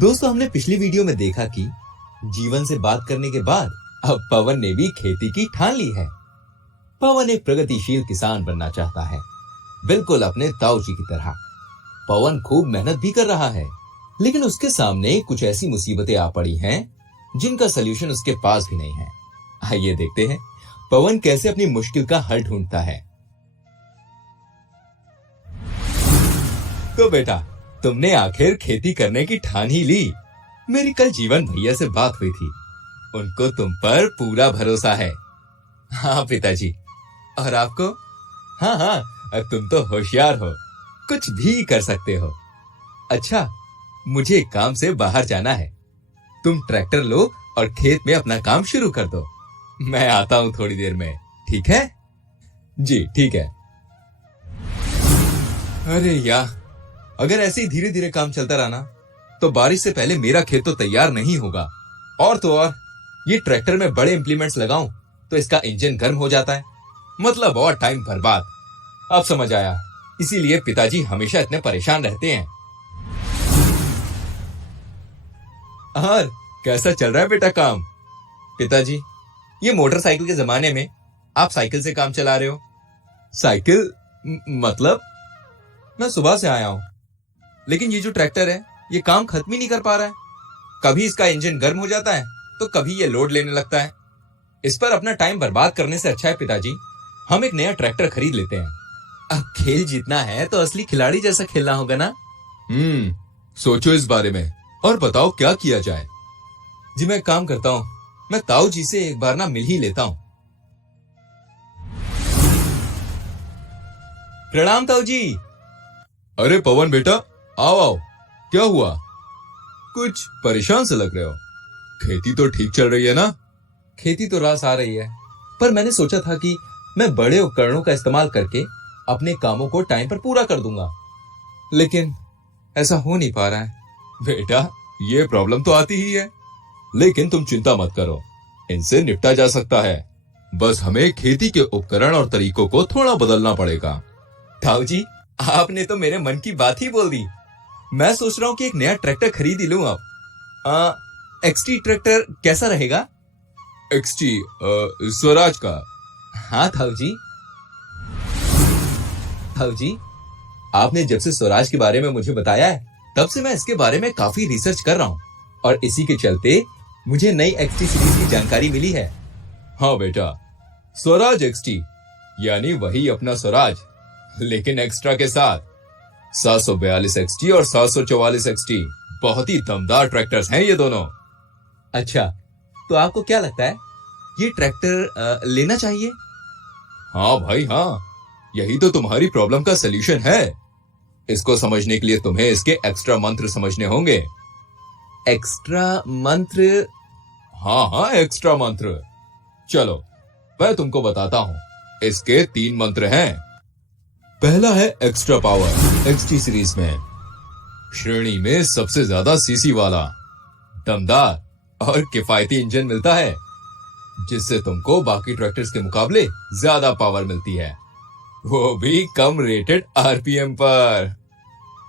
दोस्तों, हमने पिछली वीडियो में देखा कि जीवन से बात करने के बाद अब पवन ने भी खेती की ठान ली है। पवन एक प्रगतिशील किसान बनना चाहता है, बिल्कुल अपने ताऊ जी की तरह। पवन खूब मेहनत भी कर रहा है, लेकिन उसके सामने कुछ ऐसी मुसीबतें आ पड़ी हैं जिनका सलूशन उसके पास भी नहीं है। आइए देखते हैं पवन कैसे अपनी मुश्किल का हल ढूंढता है। तो बेटा, तुमने आखिर खेती करने की ठान ही ली। मेरी कल जीवन भैया से बात हुई थी, उनको तुम पर पूरा भरोसा है। हाँ पिताजी। और आपको? हाँ हाँ, तुम तो होशियार हो, कुछ भी कर सकते हो। अच्छा, मुझे एक काम से बाहर जाना है, तुम ट्रैक्टर लो और खेत में अपना काम शुरू कर दो। मैं आता हूँ थोड़ी देर में, ठीक है? जी ठीक है। अरे यार, अगर ऐसे ही धीरे धीरे काम चलता रहा ना तो बारिश से पहले मेरा खेत तो तैयार नहीं होगा। और तो और, ये ट्रैक्टर में बड़े इंप्लीमेंट्स लगाऊं तो इसका इंजन गर्म हो जाता है, मतलब और टाइम बर्बाद। अब समझ आया, इसीलिए पिताजी हमेशा इतने परेशान रहते हैं। और कैसा चल रहा है बेटा काम? पिताजी, ये मोटरसाइकिल के जमाने में आप साइकिल से काम चला रहे हो। साइकिल? मतलब? मैं सुबह से आया हूं, लेकिन ये जो ट्रैक्टर है ये काम खत्म ही नहीं कर पा रहा है। कभी इसका इंजन गर्म हो जाता है तो कभी ये लोड लेने लगता है। इस पर अपना टाइम बर्बाद करने से अच्छा है पिताजी, हम एक नया ट्रैक्टर खरीद लेते हैं। अब खेल जीतना है तो असली खिलाड़ी जैसा खेलना होगा ना। सोचो इस बारे में और बताओ क्या किया जाए। जी मैं काम करता हूँ, मैं ताऊ जी से एक बार ना मिल ही लेता हूँ। प्रणाम ताऊ जी। अरे पवन बेटा, आओ आओ, क्या हुआ? कुछ परेशान से लग रहे हो। खेती तो ठीक चल रही है ना? खेती तो रास आ रही है, पर मैंने सोचा था कि मैं बड़े उपकरणों का इस्तेमाल करके अपने कामों को टाइम पर पूरा कर दूंगा, लेकिन ऐसा हो नहीं पा रहा है। बेटा, ये प्रॉब्लम तो आती ही है, लेकिन तुम चिंता मत करो, इनसे निपटा जा सकता है। बस हमें खेती के उपकरण और तरीकों को थोड़ा बदलना पड़ेगा। ताऊ जी, आपने तो मेरे मन की बात ही बोल दी। मैं सोच रहा हूँ कि एक नया ट्रैक्टर खरीद ही लूं अब। एक्सटी ट्रैक्टर कैसा रहेगा? एक्सटी? स्वराज का? हाँ ताऊ जी। ताऊ जी, आपने जब से स्वराज के बारे में मुझे बताया है, तब से मैं इसके बारे में काफी रिसर्च कर रहा हूँ, और इसी के चलते मुझे नई एक्सटी सीरीज की जानकारी मिली है। हाँ बेटा, स्वराज एक्सटी यानी वही अपना स्वराज, लेकिन एक्स्ट्रा के साथ। 742 एक्सटी और 744 एक्सटी बहुत ही दमदार ट्रैक्टर्स हैं ये दोनों। अच्छा, तो आपको क्या लगता है, ये ट्रैक्टर लेना चाहिए? हाँ भाई हाँ, यही तो तुम्हारी प्रॉब्लम का सलूशन है। इसको समझने के लिए तुम्हें इसके एक्स्ट्रा मंत्र समझने होंगे। एक्स्ट्रा मंत्र? हाँ हाँ, एक्स्ट्रा मंत्र। चलो मैं तुमको बताता हूँ। इसके 3 मंत्र हैं। पहला है एक्स्ट्रा पावर। एक्सटी सीरीज में श्रेणी में सबसे ज्यादा सीसी वाला दमदार और किफायती इंजन मिलता है, जिससे तुमको बाकी ट्रैक्टर्स के मुकाबले ज्यादा पावर मिलती है, वो भी कम रेटेड आरपीएम पर।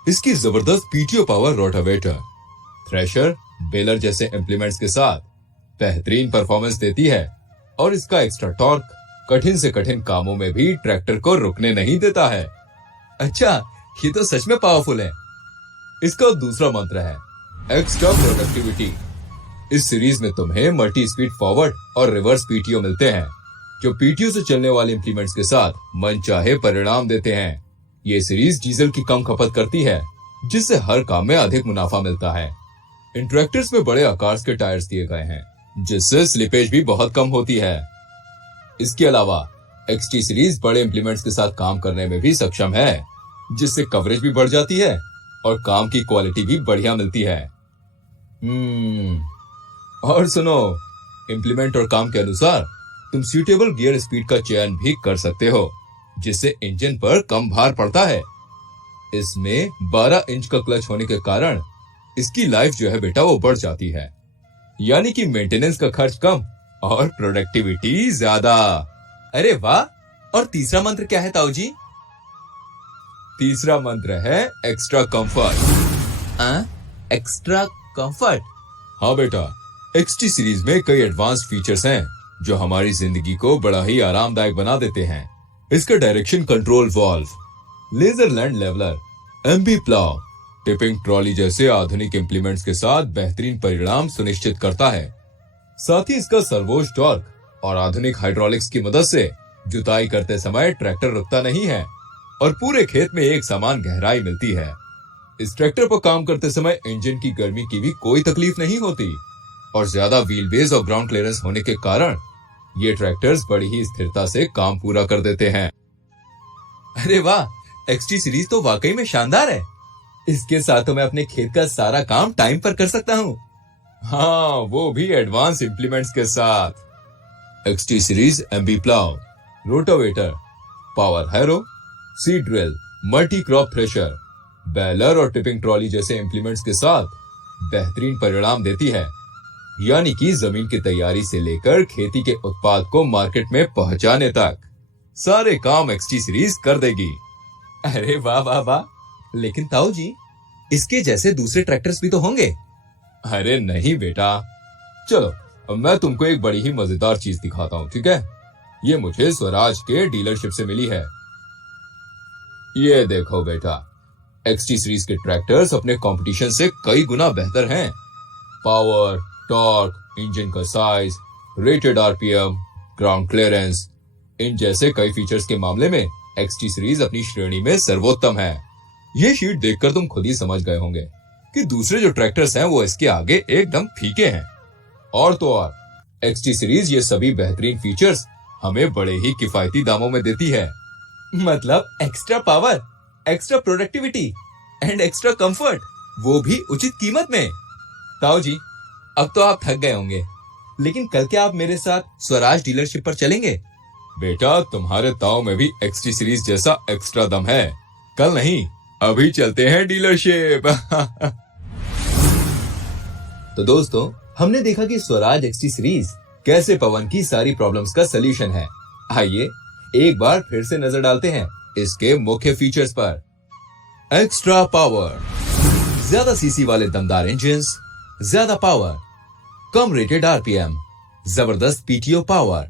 इसकी जबरदस्त PTO power rotavator, thresher, baler जैसे इंप्लीमेंट्स के साथ बेहतरीन परफॉर्मेंस देती है, और इसका एक्स्ट्रा टॉर्क कठिन से कठिन कामों में भी ट्रैक्टर को रुकने नहीं देता है। अच्छा, ये तो सच में पावरफुल है। इसका दूसरा मंत्र है एक्स्ट्रा प्रोडक्टिविटी। इस सीरीज में तुम्हें मल्टी स्पीड फॉरवर्ड और रिवर्स पीटीओ मिलते हैं, जो पीटीओ से चलने वाले इंप्लीमेंट्स के साथ मनचाहे परिणाम देते हैं। ये सीरीज डीजल की कम खपत करती है, जिससे हर काम में अधिक मुनाफा मिलता है। इन ट्रैक्टर्स में बड़े आकार के टायर्स दिए गए हैं, जिससे स्लिपेज भी बहुत कम होती है। इसके अलावा एक्सटी सीरीज बड़े इंप्लीमेंट्स के साथ काम करने में भी सक्षम है, जिससे कवरेज भी बढ़ जाती है और काम की क्वालिटी भी बढ़िया मिलती है। और सुनो, इंप्लीमेंट और काम के अनुसार तुम सूटेबल गियर स्पीड का चयन भी कर सकते हो, जिससे इंजन पर कम भार पड़ता है। इसमें 12 इंच का क्लच होने के कारण इसकी लाइफ जो है बेटा वो बढ़ जाती है, यानी कि मेंटेनेंस का खर्च कम और प्रोडक्टिविटी ज्यादा। अरे वाह! और तीसरा मंत्र क्या है ताऊ जी? तीसरा मंत्र है एक्स्ट्रा कंफर्ट। Extra comfort. हाँ बेटा, XT सीरीज में कई एडवांस फीचर्स हैं जो हमारी जिंदगी को बड़ा ही आरामदायक बना देते हैं। इसका direction control valve, laser land leveler, MB plough, tipping trolley जैसे आधुनिक इंप्लीमेंट्स के साथ बेहतरीन परिणाम सुनिश्चित करता है। साथ ही इसका सर्वोच्च टॉर्क और आधुनिक हाइड्रोलिक्स की मदद से जुताई करते समय ट्रैक्टर रुकता नहीं है और पूरे खेत में एक समान गहराई मिलती है। इस ट्रैक्टर पर काम करते समय इंजन की गर्मी की भी कोई तकलीफ नहीं होती और ज्यादा व्हील बेस और ग्राउंड क्लियरेंस होने के कारण ये ट्रैक्टर्स बड़ी ही स्थिरता से काम पूरा कर देते हैं। अरे वाह, XT सीरीज तो वाकई में शानदार है। इसके साथ तो मैं अपने खेत का सारा काम टाइम पर कर सकता हूँ। हाँ, वो भी एडवांस इंप्लीमेंट्स के साथ। XT series MB plough, rotavator, power harrow, seed drill, multi crop thresher, baler और टिपिंग ट्रॉली जैसे इंप्लीमेंट्स के साथ बेहतरीन परिणाम देती है। यानी कि जमीन की तैयारी से लेकर खेती के उत्पाद को मार्केट में पहुंचाने तक सारे काम XT सीरीज कर देगी। अरे वाह वाह वाह, लेकिन ताऊ जी, इसके जैसे दूसरे ट्रैक्टर्स भी तो होंगे। अरे नहीं बेटा, चलो अब मैं तुमको एक बड़ी ही मजेदार चीज दिखाता हूँ, ठीक है? ये मुझे स्वराज के डीलरशिप से मिली है। ये देखो बेटा, XT सीरीज के ट्रैक्टर्स अपने कंपटीशन से कई गुना बेहतर हैं। पावर, टॉर्क, इंजन का size, rated RPM, ground clearance, इन जैसे कई फीचर्स के मामले में XT सीरीज अपनी श्रेणी में सर्वोत्तम है। ये शीट देखकर तुम खुद ही समझ गए होंगे कि दूसरे जो ट्रैक्टर्स हैं वो इसके आगे एकदम फीके हैं। और तो और XT सीरीज ये सभी बेहतरीन फीचर्स हमें बड़े ही किफायती दामों में देती है। मतलब extra power, extra productivity and extra comfort, वो भी उचित कीमत में। ताऊ जी, अब तो आप थक गए होंगे, लेकिन कल क्या आप मेरे साथ स्वराज डीलरशिप पर चलेंगे? बेटा, तुम्हारे ताऊ में भी XT सीरीज जैसा एक्स्ट्रा दम है। कल नहीं, अभी चलते हैं डीलरशिप। तो दोस्तों, हमने देखा कि स्वराज XT सीरीज कैसे पवन की सारी प्रॉब्लम्स का सलूशन है। आइए एक बार फिर से नजर डालते हैं इसके मुख्य फीचर्स पर। एक्स्ट्रा पावर, ज्यादा सीसी वाले दमदार इंजन्स, ज्यादा पावर, कम रेटेड आरपीएम, जबरदस्त PTO power,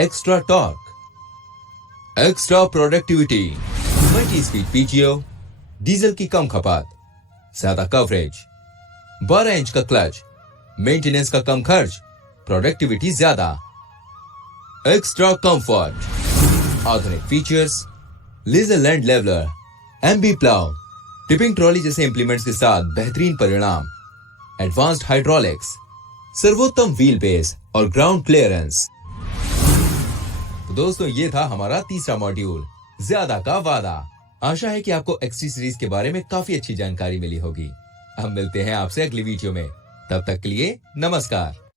extra torque, extra productivity, multi speed PTO, diesel की कम खपत, ज्यादा कवरेज, 12 इंच का क्लच, मेंटेनेंस का कम खर्च, प्रोडक्टिविटी ज्यादा, एक्स्ट्रा कंफर्ट, आधुनिक features, laser land leveler, MB plough, tipping trolley जैसे इंप्लीमेंट्स के साथ बेहतरीन परिणाम, एडवांस्ड हाइड्रोलिक्स, सर्वोत्तम व्हील बेस और ग्राउंड क्लियरेंस। तो दोस्तों, ये था हमारा तीसरा मॉड्यूल, ज्यादा का वादा। आशा है कि आपको XT सीरीज के बारे में काफी अच्छी जानकारी मिली होगी। हम मिलते हैं आपसे अगली वीडियो में। तब तक के लिए नमस्कार।